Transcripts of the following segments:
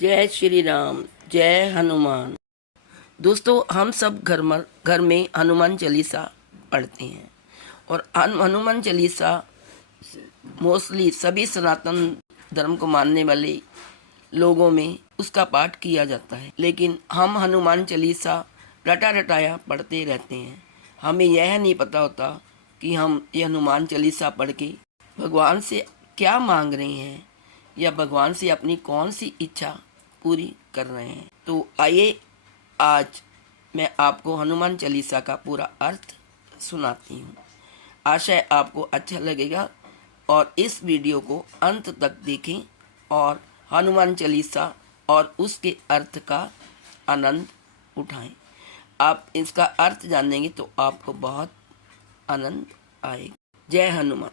जय श्री राम, जय हनुमान। दोस्तों, हम सब घर में हनुमान चालीसा पढ़ते हैं और हनुमान चालीसा मोस्टली सभी सनातन धर्म को मानने वाले लोगों में उसका पाठ किया जाता है। लेकिन हम हनुमान चालीसा रटा रटाया पढ़ते रहते हैं। हमें यह नहीं पता होता कि हम ये हनुमान चालीसा पढ़ के भगवान से क्या मांग रहे हैं या भगवान से अपनी कौन सी इच्छा पूरी कर रहे हैं। तो आइए आज मैं आपको हनुमान चालीसा का पूरा अर्थ सुनाती हूँ। आशा है आपको अच्छा लगेगा और इस वीडियो को अंत तक देखें और हनुमान चालीसा और उसके अर्थ का आनंद उठाएं। आप इसका अर्थ जानेंगे तो आपको बहुत आनंद आएगा। जय हनुमान।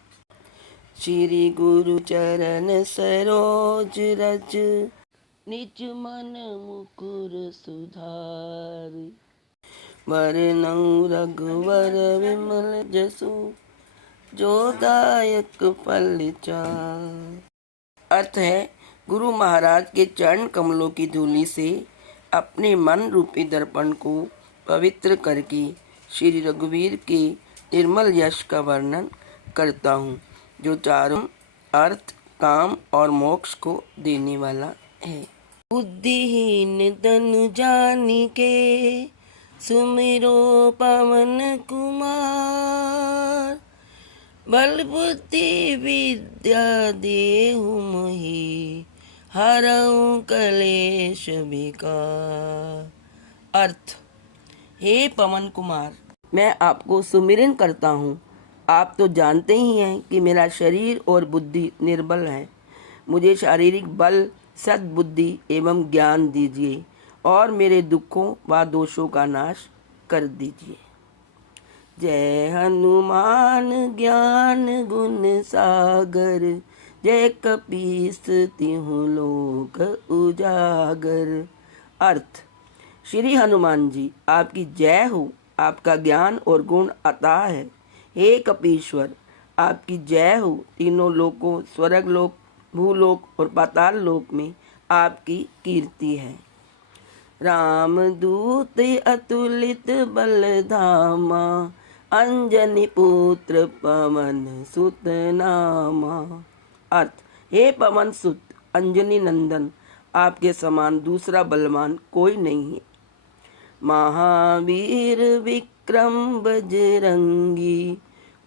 श्री गुरु चरण सरोज रज, निज मन मुकुर सुधारि। वरनउँ रघुवर विमल जसु, जो दायक फल चारि। अर्थ है, गुरु महाराज के चरण कमलों की धूलि से अपने मन रूपी दर्पण को पवित्र करके श्री रघुवीर के निर्मल यश का वर्णन करता हूँ, जो चारों अर्थ, काम और मोक्ष को देने वाला है। बुद्धिहीन तनु जानिके, सुमिरो पवन कुमार। बल बुद्धि विद्या देहु मोहि, हरऊ कलेश विकार। अर्थ, हे पवन कुमार, मैं आपको सुमिरन करता हूँ। आप तो जानते ही हैं कि मेरा शरीर और बुद्धि निर्बल है। मुझे शारीरिक बल, सद्बुद्धि एवं ज्ञान दीजिए और मेरे दुखों व दोषों का नाश कर दीजिए। जय हनुमान ज्ञान गुण सागर, जय कपीस तिहु लोक उजागर। अर्थ, श्री हनुमान जी, आपकी जय हो। आपका ज्ञान और गुण अथाह है। हे कपीश्वर, आपकी जय हो। तीनों लोकों, स्वर्ग लोक, भूलोक और पाताल लोक में आपकी कीर्ति है। रामदूत अतुलित बल धामा, अंजनी पुत्र पवन सुत नामा। अर्थ, हे पवन सुत अंजनी नंदन, आपके समान दूसरा बलवान कोई नहीं है। महावीर विक्रम बजरंगी,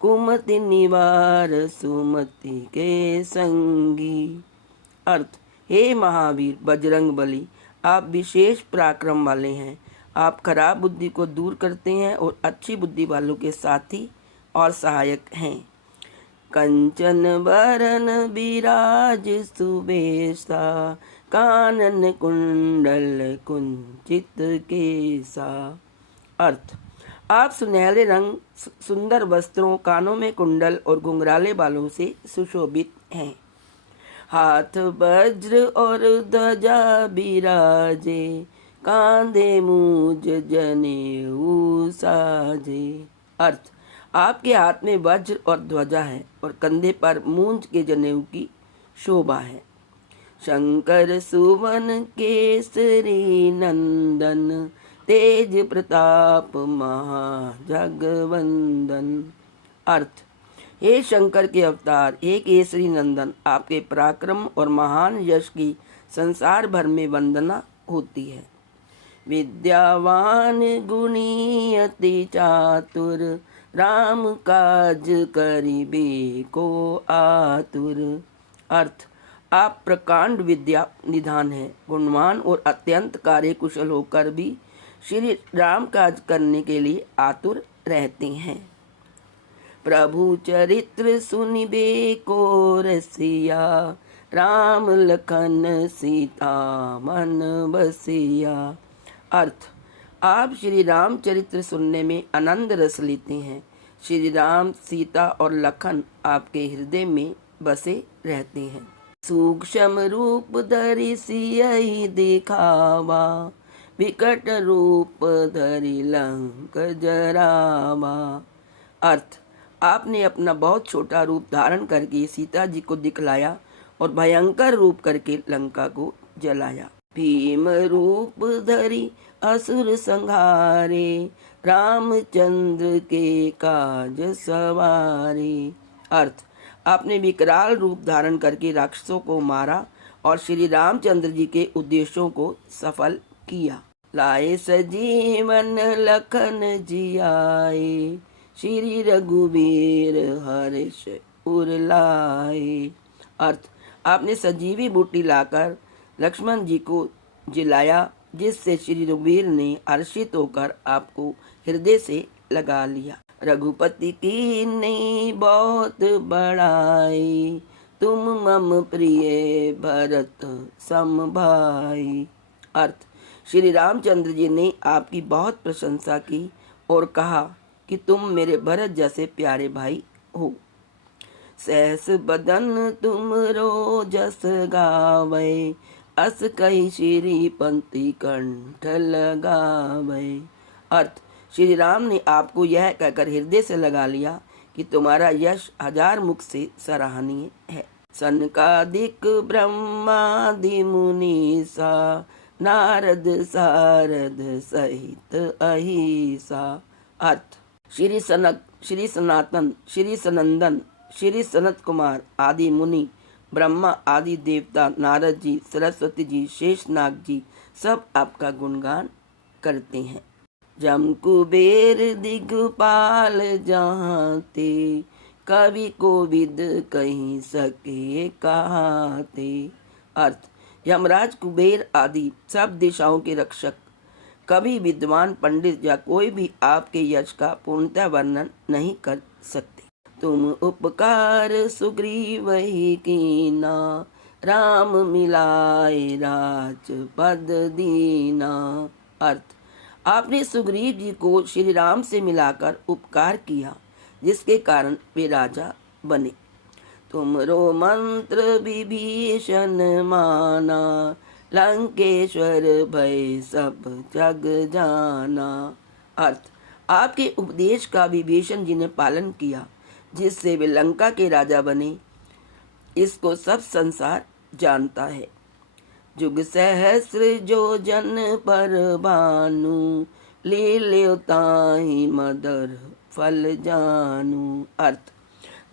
कुमति निवार सुमति के संगी। अर्थ, हे महावीर बजरंग बली, आप विशेष पराक्रम वाले हैं। आप खराब बुद्धि को दूर करते हैं और अच्छी बुद्धि वालों के साथी और सहायक हैं। कंचन बरन बिराज सुबेसा, कानन कुंडल कुंचित केसा। अर्थ, आप सुनहरे रंग, सुंदर वस्त्रों, कानों में कुंडल और घुंघराले बालों से सुशोभित हैं। हाथ वज्र और ध्वजा बिराजे, कांधे मूज जनेऊ साजे। अर्थ, आपके हाथ में वज्र और ध्वजा है और कंधे पर मूंज के जनेऊ की शोभा है। शंकर सुवन केसरी नंदन, तेज प्रताप महाजगवंदन। अर्थ, हे शंकर के अवतार, हे केसरी नंदन, आपके पराक्रम और महान यश की संसार भर में वंदना होती है। विद्यावान गुणी अति चातुर, राम काज करिबे को आतुर। अर्थ, आप प्रकांड विद्या निधान है, गुणवान और अत्यंत कार्य कुशल होकर भी श्री राम काज करने के लिए आतुर रहते हैं। प्रभु चरित्र सुनिबे को रसिया, राम लखन सीता मन बसिया। अर्थ, आप श्री राम चरित्र सुनने में आनंद रस लेते हैं। श्री राम, सीता और लखन आपके हृदय में बसे रहते हैं। सूक्ष्म रूप धरि सियहि दिखावा, विकट रूप धरि लंक जरावा। अर्थ, आपने अपना बहुत छोटा रूप धारण करके सीता जी को दिखलाया और भयंकर रूप करके लंका को जलाया। भीम रूप धरी असुर संहारे, रामचंद्र के काज सवारे। अर्थ, आपने विकराल रूप धारण करके राक्षसों को मारा और श्री रामचंद्र जी के उद्देश्यों को सफल किया। लाए सजीवन लखन जियाए, श्री रघुवीर हर्ष उर लाए। अर्थ, आपने सजीवी बूटी लाकर लक्ष्मण जी को जिलाया, जिससे श्री रघुवीर ने हर्षित होकर आपको हृदय से लगा लिया। रघुपति की नहीं बहुत बड़ाई, तुम मम प्रिय भरत सम भाई। अर्थ, श्री रामचंद्र जी ने आपकी बहुत प्रशंसा की और कहा कि तुम मेरे भरत जैसे प्यारे भाई हो। सहस बदन तुम रो जस गावे, अस कही श्री पंक्ति कंठ लगावे। अर्थ, श्री राम ने आपको यह कहकर हृदय से लगा लिया कि तुम्हारा यश हजार मुख से सराहनीय है। सनकादिक ब्रह्मादि मुनीसा, नारद सारद सहित अहिसा। अर्थ, श्री सनक, श्री सनातन, श्री सनंदन, श्री सनत कुमार आदि मुनि, ब्रह्मा आदि देवता, नारद जी, सरस्वती जी, शेषनाग जी सब आपका गुणगान करते हैं। जम कुबेर दिगपाल जहाँ ते, कवि कोविद कहीं सके कहाते। अर्थ, यमराज कुबेर आदि सब दिशाओं के रक्षक, कभी विद्वान पंडित या कोई भी आपके यश का पूर्णतः वर्णन नहीं कर सकते। तुम उपकार सुग्रीव ही कीना, राम मिलाए राज पद दीना। अर्थ, आपने सुग्रीव जी को श्री राम से मिलाकर उपकार किया, जिसके कारण वे राजा बने। तुमरो मंत्र विभीषण माना, लंकेश्वर भय सब जग जाना। अर्थ, आपके उपदेश का विभीषण जी ने पालन किया, जिससे वे लंका के राजा बने। इसको सब संसार जानता है। जुग सहस्र जो जन पर भानु, ले ले ताहि मदर फल जानू। अर्थ,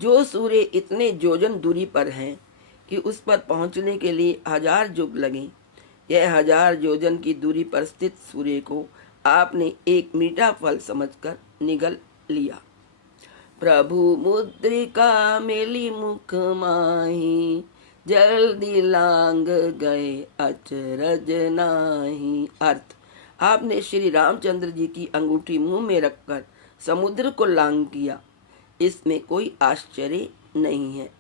जो सूर्य इतने योजन दूरी पर है कि उस पर पहुंचने के लिए 1000 युग लगे, यह 1000 योजन की दूरी पर स्थित सूर्य को आपने एक मीठा फल समझकर निगल लिया। प्रभु मुद्रिका मेली मुख माही, जल्दी लांग गए अचरज नाही। अर्थ, आपने श्री रामचंद्र जी की अंगूठी मुंह में रखकर समुद्र को लांग किया, इसमें कोई आश्चर्य नहीं है।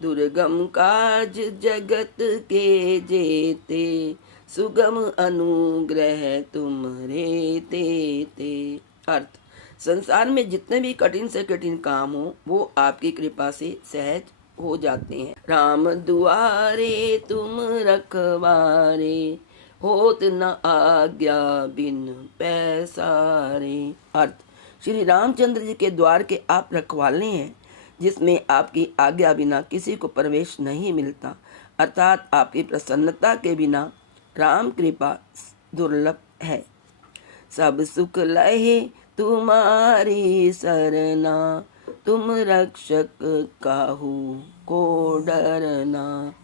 दुर्गम काज जगत के जेते, सुगम अनुग्रह तुमरे तेते। अर्थ, संसार में जितने भी कठिन से कठिन काम हो वो आपकी कृपा से सहज हो जाते हैं। राम दुआरे तुम रखवारे, होत न आज्ञा बिन पैसारे। अर्थ, श्री रामचंद्र जी के द्वार के आप रखवाले हैं, जिसमें आपकी आज्ञा बिना किसी को प्रवेश नहीं मिलता। अर्थात आपकी प्रसन्नता के बिना राम कृपा दुर्लभ है। सब सुख लहे तुम्हारी सरना, तुम रक्षक काहू को डरना।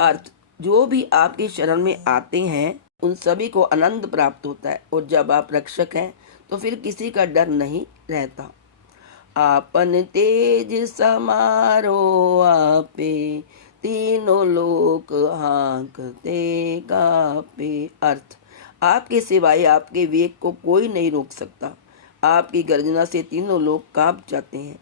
अर्थ, जो भी आपकी शरण में आते हैं उन सभी को आनंद प्राप्त होता है, और जब आप रक्षक हैं तो फिर किसी का डर नहीं रहता। आपन तेज समारो आपे, तीनों लोक हाँकते कापे। अर्थ, आपके सिवाय आपके वेग को कोई नहीं रोक सकता। आपकी गर्जना से तीनों लोग कांप जाते हैं।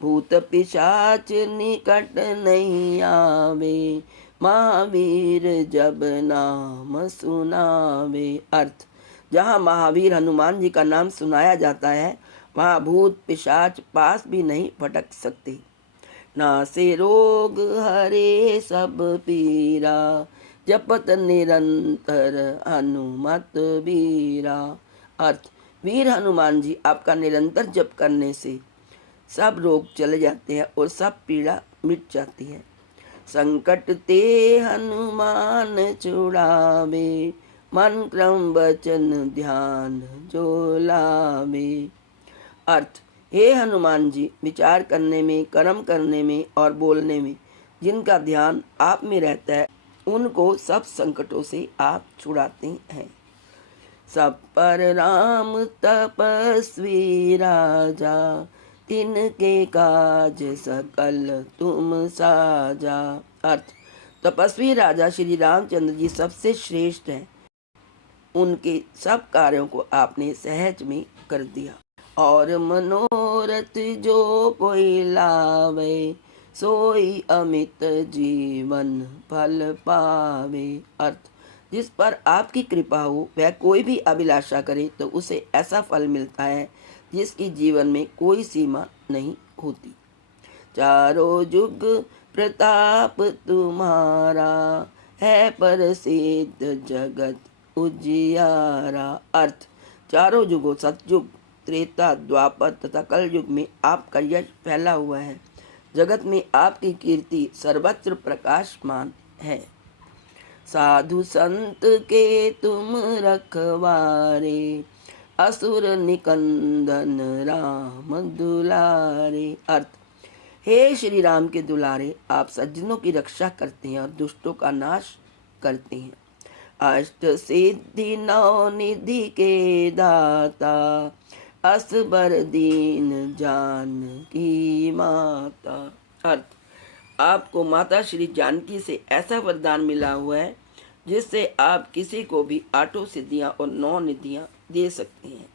भूत पिशाच निकट नहीं आवे, महावीर जब नाम सुनावे। अर्थ, जहाँ महावीर हनुमान जी का नाम सुनाया जाता है वहाँ भूत पिशाच पास भी नहीं भटक सकते। नासे रोग हरे सब पीरा, जपत निरंतर हनुमत वीरा। अर्थ, वीर हनुमान जी आपका निरंतर जप करने से सब रोग चले जाते हैं और सब पीड़ा मिट जाती है। संकट ते हनुमान छुड़ावे, मन क्रम वचन ध्यान जो लावे। अर्थ, हे हनुमान जी, विचार करने में, कर्म करने में और बोलने में जिनका ध्यान आप में रहता है, उनको सब संकटों से आप छुड़ाते हैं। सब पर राम तपस्वी राजा, तिनके काज सकल तुम साजा। अर्थ, तपस्वी राजा श्री रामचंद्र जी सबसे श्रेष्ठ हैं। उनके सब कार्यों को आपने सहज में कर दिया। और मनोरथ जो कोई लावे, सोई अमित जीवन फल पावे। अर्थ, जिस पर आपकी कृपा हो वह कोई भी अभिलाषा करे तो उसे ऐसा फल मिलता है जिसकी जीवन में कोई सीमा नहीं होती। चारों जुग प्रताप तुम्हारा, है प्रसिद्ध जगत उजियारा। अर्थ, चारों युगों सतयुग, त्रेता, द्वापर तथा कल युग में आपका यश फैला हुआ है। जगत में आपकी कीर्ति सर्वत्र प्रकाशमान है। साधु संत के तुम रखवारे, असुर निकंदन राम दुलारे। अर्थ, हे श्री राम के दुलारे, आप सज्जनों की रक्षा करते हैं और दुष्टों का नाश करते हैं। अष्ट सिद्धि नौ निधि के दाता, असबर दीन जान की माता। अर्थ, आपको माता श्री जानकी से ऐसा वरदान मिला हुआ है जिससे आप किसी को भी 8 सिद्धियां और 9 निधियां दे सकते हैं।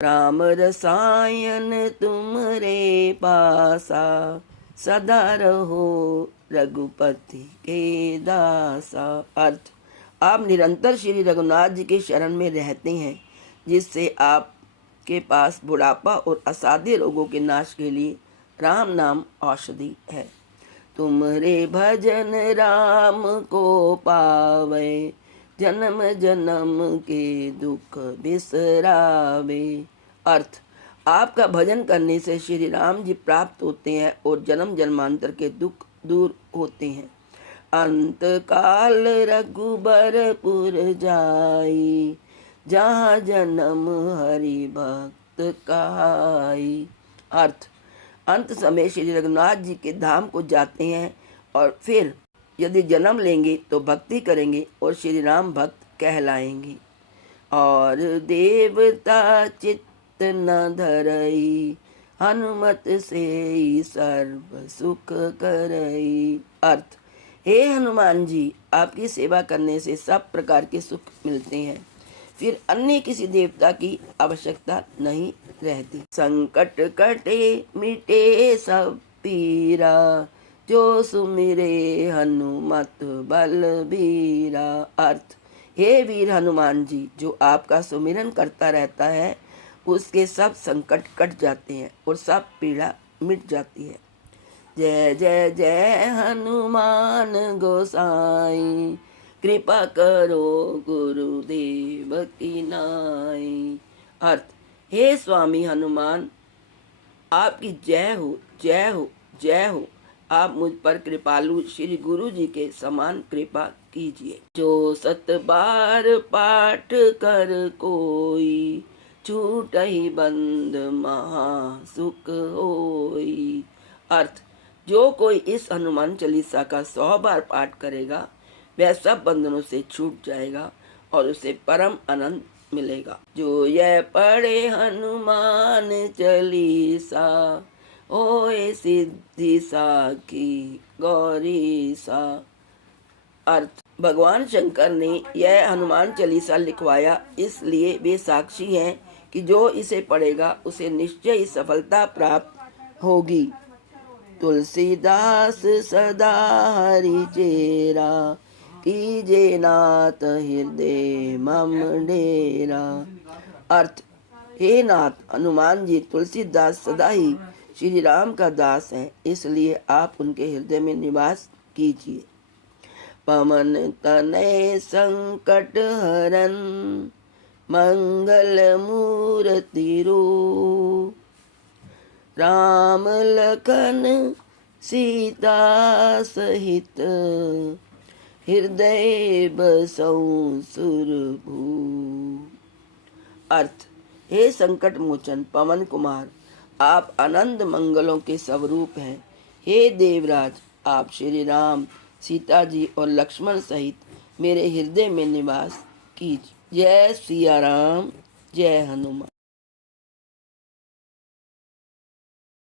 राम रसायन तुम रे पासा, सदा रहो रघुपति के दासा। अर्थ, आप निरंतर श्री रघुनाथ जी के शरण में रहते हैं, जिससे आपके पास बुढ़ापा और असाध्य रोगों के नाश के लिए राम नाम औषधि है। तुमरे भजन राम को पावे, जन्म जन्म के दुख बिसरावे। अर्थ, आपका भजन करने से श्री राम जी प्राप्त होते हैं और जन्म जन्मांतर के दुख दूर होते हैं। अंत काल रघुबरपुर जाई, जहाँ जन्म हरि भक्त कहाई। अर्थ, अंत समय श्री रघुनाथ जी के धाम को जाते हैं और फिर यदि जन्म लेंगे तो भक्ति करेंगे और श्री राम भक्त कहलाएंगे। और देवता चित्त न धरई, हनुमत से सर्व सुख करई। अर्थ, हे हनुमान जी, आपकी सेवा करने से सब प्रकार के सुख मिलते हैं, फिर अन्य किसी देवता की आवश्यकता नहीं रहती। संकट कटे मिटे सब पीरा, जो सुमिरे हनुमत बलबीरा। अर्थ, हे वीर हनुमान जी, जो आपका सुमिरन करता रहता है उसके सब संकट कट जाते हैं और सब पीड़ा मिट जाती है। जय जय जय हनुमान गोसाई, कृपा करो गुरुदेव की नाई। अर्थ, हे स्वामी हनुमान, आपकी जय हो जय हो जय हो। आप मुझ पर कृपालु श्री गुरु जी के समान कृपा कीजिए। जो 7 बार पाठ कर कोई, छूट ही बंद महा सुख होई। अर्थ, जो कोई इस हनुमान चालीसा का 100 बार पाठ करेगा वह सब बंधनों से छूट जाएगा और उसे परम आनंद मिलेगा। जो यह पढ़े हनुमान चालीसा, ओए सिद्धि साखी गौरी सा। अर्थ, भगवान शंकर ने यह हनुमान चालीसा लिखवाया, इसलिए वे साक्षी हैं कि जो इसे पढ़ेगा उसे निश्चय ही सफलता प्राप्त होगी। तुलसीदास सदा हरि चेरा, कीजे नाथ हृदय मम डेरा। अर्थ, हे नाथ हनुमान जी, तुलसीदास सदा ही श्री राम का दास है, इसलिए आप उनके हृदय में निवास कीजिए। पवन तनय संकट हरन, मंगल मूर्ति रूप, राम लखन सीता सहित हृदय बसऊं सुरभू। अर्थ, हे संकट मोचन पवन कुमार, आप आनंद मंगलों के स्वरूप हैं। हे देवराज, आप श्री राम, सीता जी और लक्ष्मण सहित मेरे हृदय में निवास कीजिए। जय सिया राम, जय हनुमान।